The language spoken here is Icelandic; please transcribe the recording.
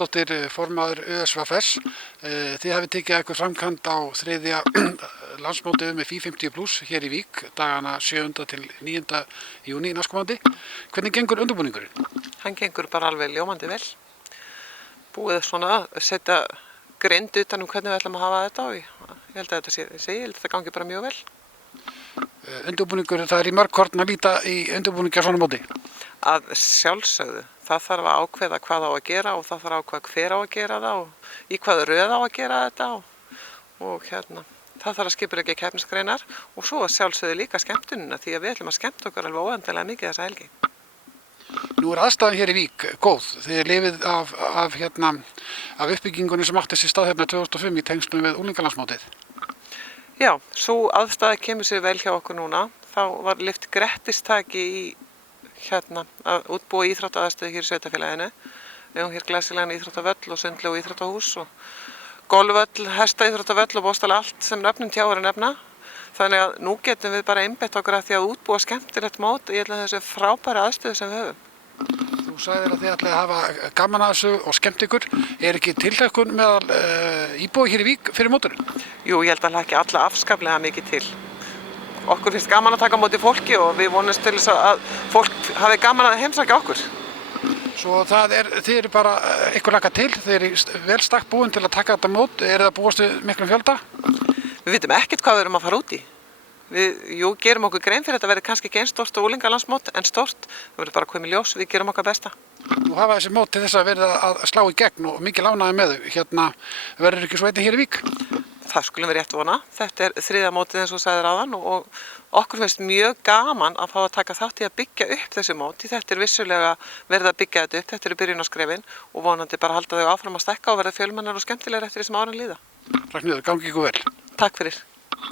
Dóttir formaður ÖSVFS. Þið hafið tekið eitthvað framkvæmd á þriðja landsmótið með FI50+ hér í Vík dagana 7. til 9. júní næstkomandi. Hvernig gengur undirbúningurinn? Hann gengur bara alveg ljómandi vel. Búið svona að setja grind utan hvernig við ætlum að hafa þetta og ég held að þetta gangi bara mjög vel. Undirbúningur, það í mörg horn að líta í undirbúningi á svona móti? Að sjálfsögðu. Það þarf að ákveða hvað á að gera og það þarf að ákveða hver á að gera það og í hvaða röð á að gera þetta og það þarf að skipuleggja keppnisgreinar og svo að sjálfsögðu líka skemmtunina því að við ætlum að skemmta okkur alveg óendanlega mikið þessa helgi. Nú aðstæðan hér í Vík góð. Þið lifið af uppbyggingunni sem átti sér stað 2005 í tengslum við unglingalandsmótið. Já, svo aðstæða kemur sér vel hjá okkur núna. Þá var lyft grettistaki í að útbúa íþróttaaðstöðu hér í sveitarfélaginu. Við höfum hér glæsilegan íþróttavöll og sundlaug og íþróttahús og golfvöll, hestaíþróttavöll og bókstaflega allt sem nöfnum tjáir að nefna. Þannig að nú getum við bara einbeitt okkur að því að útbúa skemmtilegt mót í þessu frábæra aðstöðu sem við höfum. Þú sagðir að þið ætlið að hafa gaman að þessu og skemmt ykkur. Er ekki tilhlökkun meðal íbúa hér í Vík fyrir móturinn? Jú, ég held að hlakki alla afskaplega mikið til. Okkur finnst gaman að taka á móti fólki og við vonumst til þess að fólk hafi gaman að heimsækja okkur. Svo þið eru bara ykkur hlakka til, þið eru vel stakk búin til að taka þetta mót. Er það búast við miklum fjölda? Við vitum ekkert hvað við erum að fara út í. Við gerum okkur grein fyrir þetta verði kannski ekki eins stórt og unglingalandsmót en stórt. Það verður bara að koma í ljós, við gerum okkar besta. Nú hafa þessi mót til þess að verða að slá í gegn og mikið lánaði með þau. Verður ekki svo einnig hér í Vík? Það skulum við rétt vona. Þetta er þriðja mótið eins og sagðir áðan og okkur finnst mjög gaman að fá að taka þátt í að byggja upp þessi móti. Þetta er vissulega verið að byggja þetta upp, þetta eru byrjunarskrefin og vonandi bara halda þau áfram að stækka og verða fjölmennar og skemmtilegar eftir því sem árin líða. Ragnheiður, gangi ykkur vel. Takk fyrir.